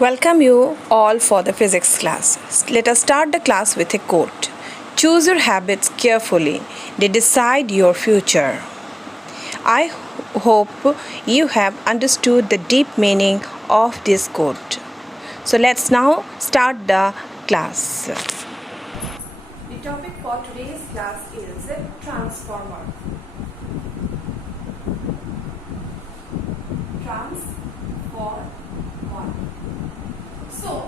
Welcome you all for the physics class. Let us start the class with a quote. Choose your habits carefully. They decide your future. I hope you have understood the deep meaning of this quote. So let's now start the class. The topic for today's class is transformer. Transformer. So,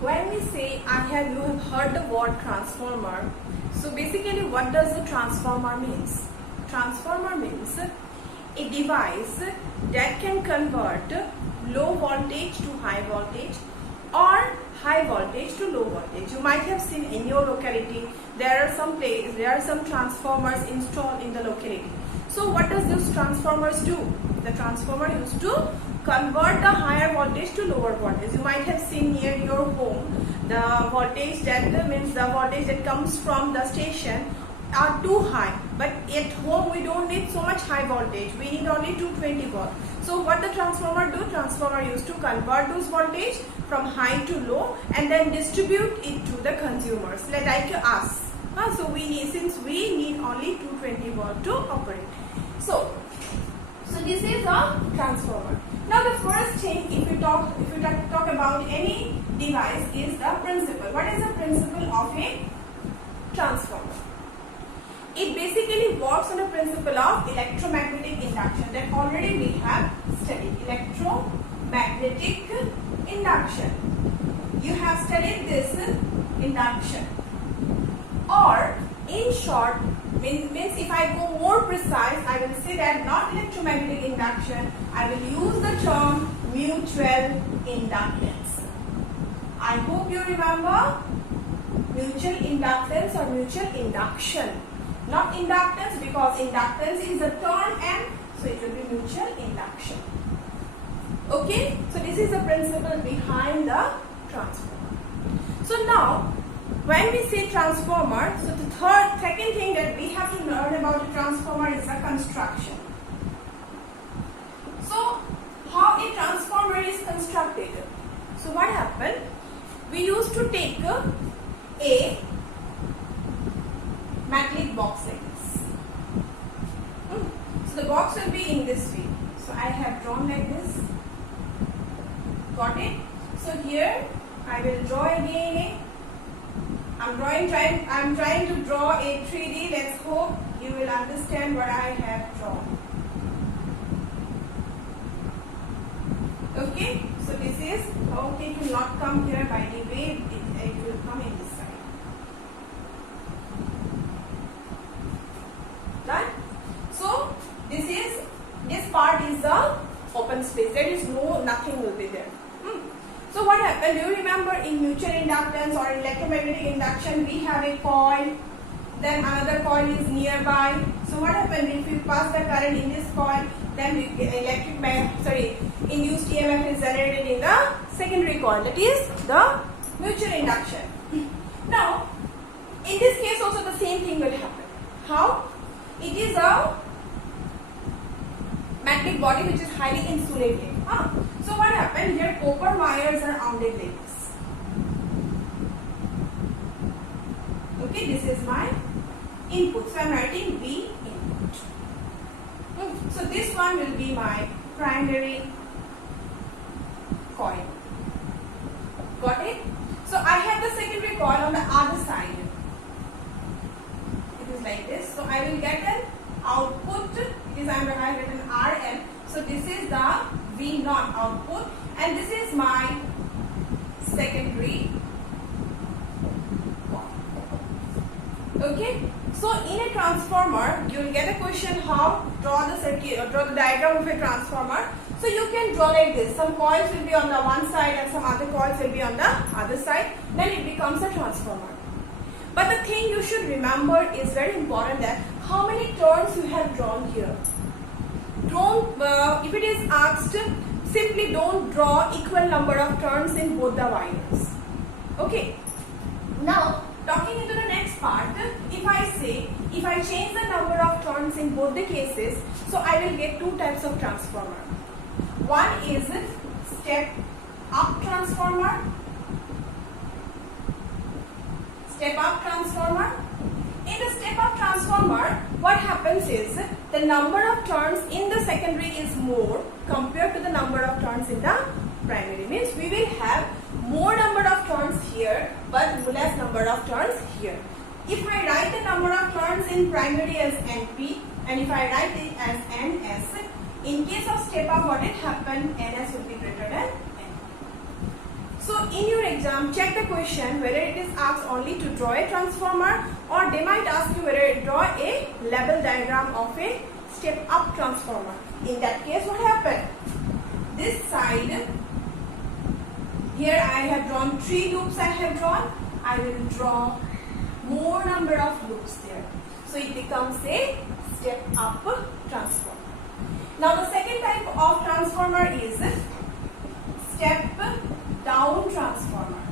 when we say you have heard the word transformer, so basically what does the transformer means? Transformer means a device that can convert low voltage to high voltage or high voltage to low voltage. You might have seen in your locality there are some transformers installed in the locality. So what does those transformers do? The transformer used to convert the higher voltage to lower voltage. You might have seen near your home the voltage that comes from the station are too high, but at home we don't need so much high voltage, we need only 220 volt. So what the transformer do? Transformer used to convert those voltage from high to low and then distribute it to the consumers like us. So we need only 220 volt to operate. So this is a transformer. Now the first thing, if you talk about any device, is the principle. What is the principle of a transformer? It basically works on the principle of electromagnetic induction that already we have studied. Electromagnetic induction. You have studied this induction. Or in short, means if I go more precise, I will say that not electromagnetic induction, I will use the term mutual inductance. I hope you remember mutual inductance or mutual induction. Not inductance, because inductance is the term and so it will be mutual induction. Okay, so this is the principle behind the transformer. So now, when we say transformer, so the second thing that we have to learn about a transformer is the construction. So, how a transformer is constructed? So, what happened? We used to take a metallic box like this. So, the box will be in this way. So, I have drawn like this. Got it? So, here I will draw again I'm trying to draw a 3D. Let's hope you will understand what I have drawn. Okay, so this is okay. It will not come here by the way, it will come in this side. Done? So this part is the open space. There is nothing will be there. So what happened? Do you remember in mutual inductance or electromagnetic induction we have a coil, then another coil is nearby. So what happened if you pass the current in this coil, then induced EMF is generated in the secondary coil, that is the mutual induction. Now in this case also the same thing will happen. How? It is a magnetic body which is highly insulated. So what happened here? Copper wires are wounded like this. Okay, this is my input. So I am writing V input. So this one will be my primary coil. Got it? So I have the secondary coil on the other side. It is like this. So I will get an output. I have written Rn. So this is the V naught output and this is my secondary coil. Okay. So in a transformer, you will get a question how draw the circuit or draw the diagram of a transformer. So you can draw like this. Some coils will be on the one side and some other coils will be on the other side. Then it becomes a transformer. But the thing you should remember is very important, that how many turns you have drawn here. If it is asked, simply don't draw equal number of turns in both the wires. Okay. Now, talking into the next part, if I change the number of turns in both the cases, so I will get two types of transformer. One is step up transformer. Step up transformer. In the step up transformer, what happens is the number of turns in the secondary is more compared to the number of turns in the primary. Means we will have more number of turns here but less number of turns here. If I write the number of turns in primary as NP and if I write it as NS, in case of step up, what it happened, NS will be greater than N. So in your exam, check the question whether it is asked only to draw a transformer or they might ask you whether to draw a level diagram of a step up transformer. In that case, what happened? This side, here I have drawn 3 loops I will draw more number of loops there. So it becomes a step up transformer. Now the second type of transformer is step down transformer.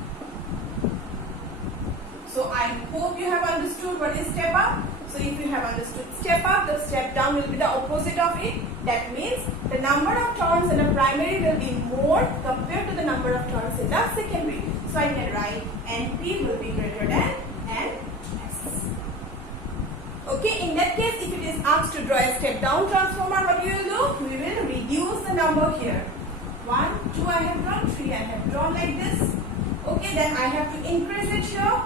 So I hope you have understood what is step up. So if you have understood step up, the step down will be the opposite of it. That means the number of turns in the primary will be more compared to the number of turns in the secondary. So I can write NP will be greater than NS. Okay, in that case, if it is asked to draw a step down transformer, what you will do? We will reduce the number here. 1, 2 I have drawn, 3 I have drawn like this. Okay, then I have to increase it here.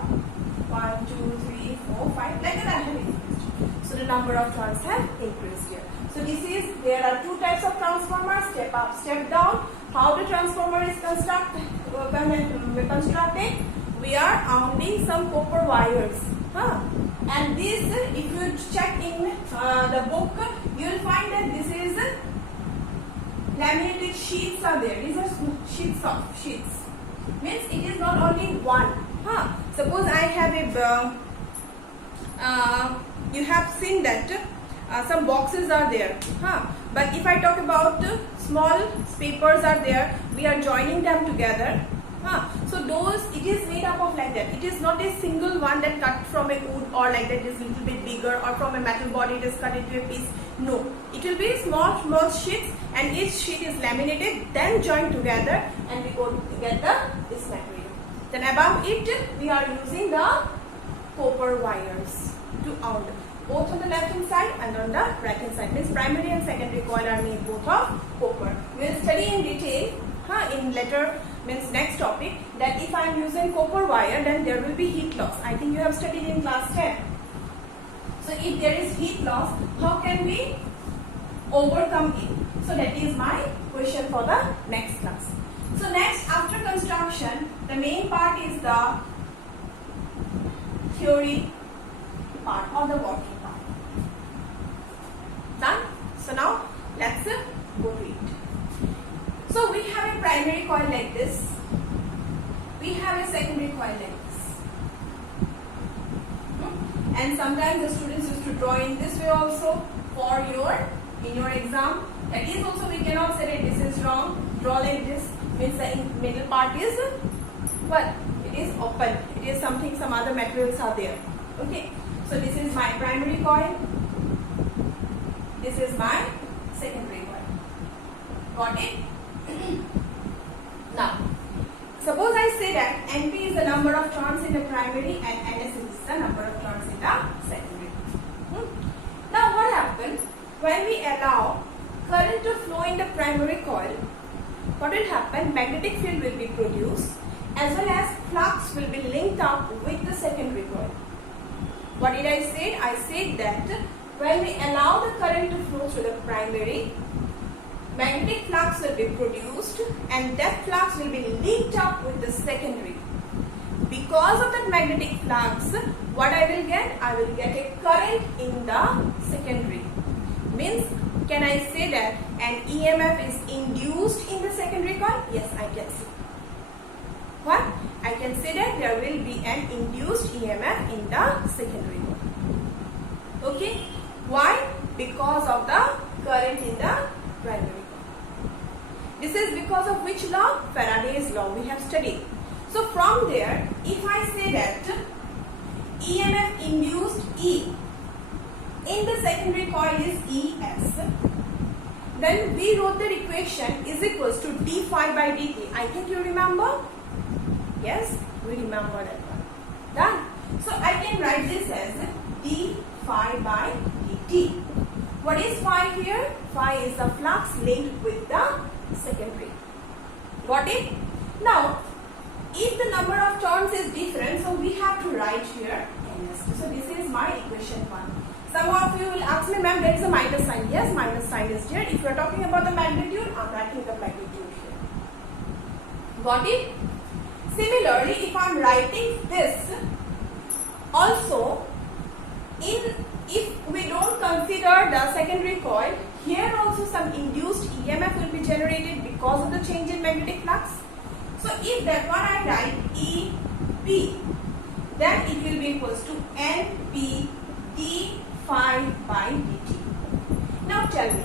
1, 2, 3, 4, 5, like that I have increased. So the number of turns have increased here. So there are 2 types of transformers, step up, step down. How the transformer is constructed? We are mounting some copper wires. And this, if you check in the book, you will find that this is laminated sheets are there. These are sheets. Means it is not only one. Suppose I have a, you have seen that some boxes are there. But if I talk about small papers are there, we are joining them together. So those, it is made up of like that. It is not a single one that cut from a wood or like that is little bit bigger, or from a metal body it is cut into a piece. No, it will be small sheets and each sheet is laminated, then joined together and we go to get this material. Then above it we are using the copper wires to out, both on the left hand side and on the right hand side. Means primary and secondary coil are made both of copper. We will study in detail in later, means next topic, that if I am using copper wire, then there will be heat loss. I think you have studied in class 10. So if there is heat loss, how can we overcome it? So that is my question for the next class. So next, after construction, the main part is the theory part or the working part. Done? So now let's go to it. So we have a primary coil like this. We have a secondary coil like this. And sometimes the students used to draw in this way also for in your exam. That is also, we cannot say that this is wrong. Draw like this means the middle part is what? It is open. It is something, some other materials are there. Okay. So this is my primary coil. This is my secondary coil. Got it? Now, suppose I say that NP is the number of turns in the primary and NS is the number of turns in the secondary. Now what happens when we allow current to flow in the primary coil? What will happen? Magnetic field will be produced as well as flux will be linked up with the secondary coil. What did I say? I said that when we allow the current to flow through the primary, magnetic flux will be produced and that flux will be linked up with the secondary. Because of that magnetic flux, what I will get? I will get a current in the secondary. Means, can I say that an EMF is induced in the secondary coil? Yes, I can say. What? I can say that there will be an induced EMF in the secondary coil. Okay? Why? Because of the current in the primary. This is because of which law? Faraday's law we have studied. So from there, if I say that EMF induced E in the secondary coil is ES, then we wrote the equation is equals to d phi by dt. I think you remember? Yes, we remember that one. Done. So I can write this as d phi by dt. What is phi here? Phi is the flux linked with the secondary. Got it? Now, if the number of turns is different, so we have to write here ns. So this is my equation 1. Some of you will ask me, ma'am, there is a minus sign. Yes, minus sign is here. If you are talking about the magnitude, I am writing the magnitude here. Got it? Similarly, if I am writing this, also, if we don't consider the secondary coil, here also some induced EMF will be generated because of the change in magnetic flux. So if that one I write EP, then it will be equals to NP d phi by dt. Now tell me,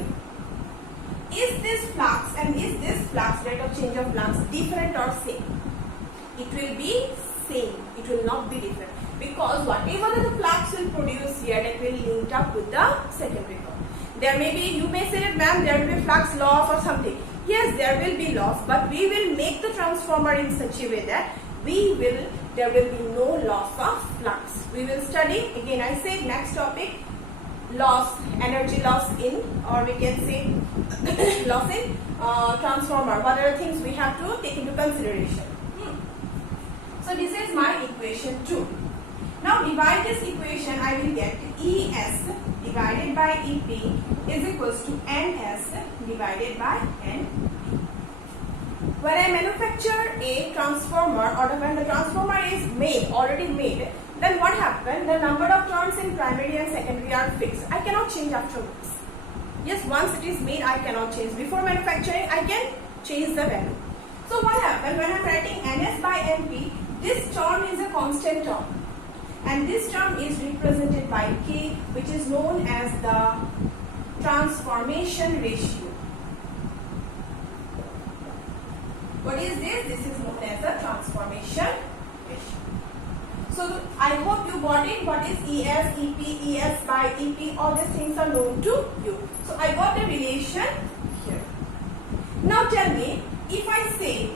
is this flux and is this flux, rate of change of flux, different or same? It will be same. It will not be different, because whatever the flux will produce here, that will link up with the secondary coil. There may be, you may say that, ma'am, there will be flux loss or something. Yes, there will be loss, but we will make the transformer in such a way that there will be no loss of flux. We will study, again I say, next topic, loss, energy loss in, or we can say loss in transformer. What are the things we have to take into consideration? So this is my equation 2. Now divide this equation, I will get ES divided by EP is equals to NS divided by NP. When I manufacture a transformer, or when the transformer is made, already made, then what happens? The number of turns in primary and secondary are fixed. I cannot change afterwards. Yes, once it is made, I cannot change. Before manufacturing, I can change the value. So what happens when I am writing NS by NP? This term is a constant term, and this term is represented by K, which is known as the transformation ratio. What is this? This is known as the transformation ratio. So I hope you got it. What is ES, EP, ES by EP? All these things are known to you. So I got the relation here. Now tell me, if I say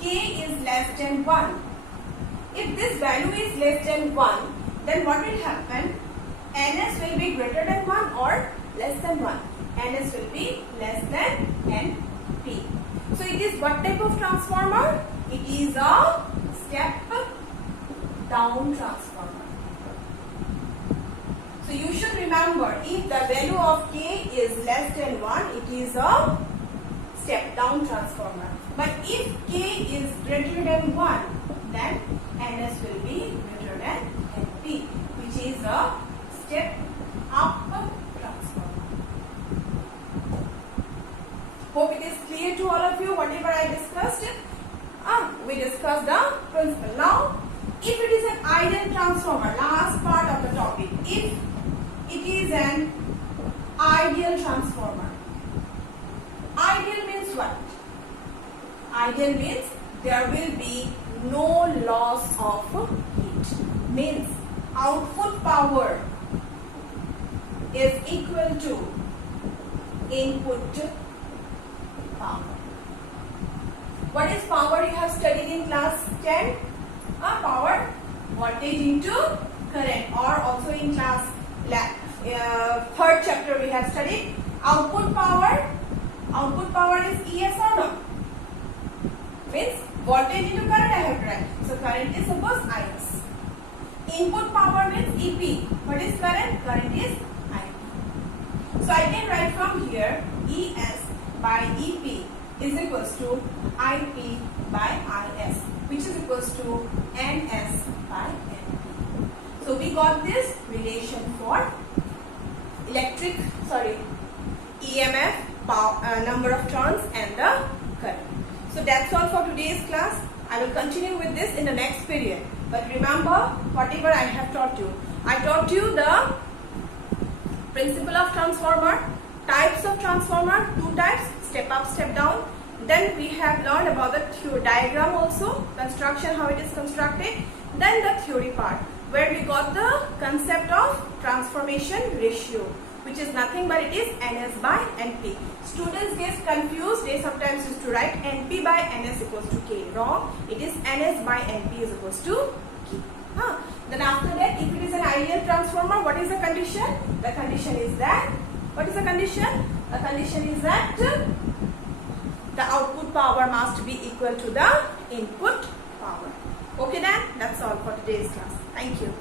K is less than 1, if this value is less than 1, then what will happen? NS will be greater than 1 or less than 1. NS will be less than NP. So it is what type of transformer? It is a step down transformer. So you should remember, if the value of K is less than 1, it is a step down transformer. But if K is greater than 1, then NS will be greater than NP, which is a step up transformer. Hope it is clear to all of you whatever I discussed. We discussed the principle. Now, if it is an ideal transformer, last part of the topic, if it is an ideal transformer, ideal means what? Ideal means there will be no loss of heat. Means output power is equal to input power. What is power? You have studied in class 10. Power, voltage into current, or also in class 3rd chapter we have studied output power. Output power is ES or no? Means voltage into current I have to write. So current is suppose IS. Input power means EP. What is current? Current is IP. So I can write from here ES by EP is equals to IP by IS, which is equals to NS by NP. So we got this relation for EMF, power, number of turns and the current. So that's all for today's class. I will continue with this in the next period. But remember, whatever I have taught you, I taught you the principle of transformer, types of transformer, 2 types, step up, step down. Then we have learned about the diagram also, construction, how it is constructed. Then the theory part, where we got the concept of transformation ratio, which is nothing but it is NS by NP. Students get confused. They sometimes used to write NP by NS equals to K. Wrong. It is NS by NP is equals to K. Then after that, if it is an ideal transformer, what is the condition? The condition is that, what is the condition? The condition is that the output power must be equal to the input power. Okay then, that's all for today's class. Thank you.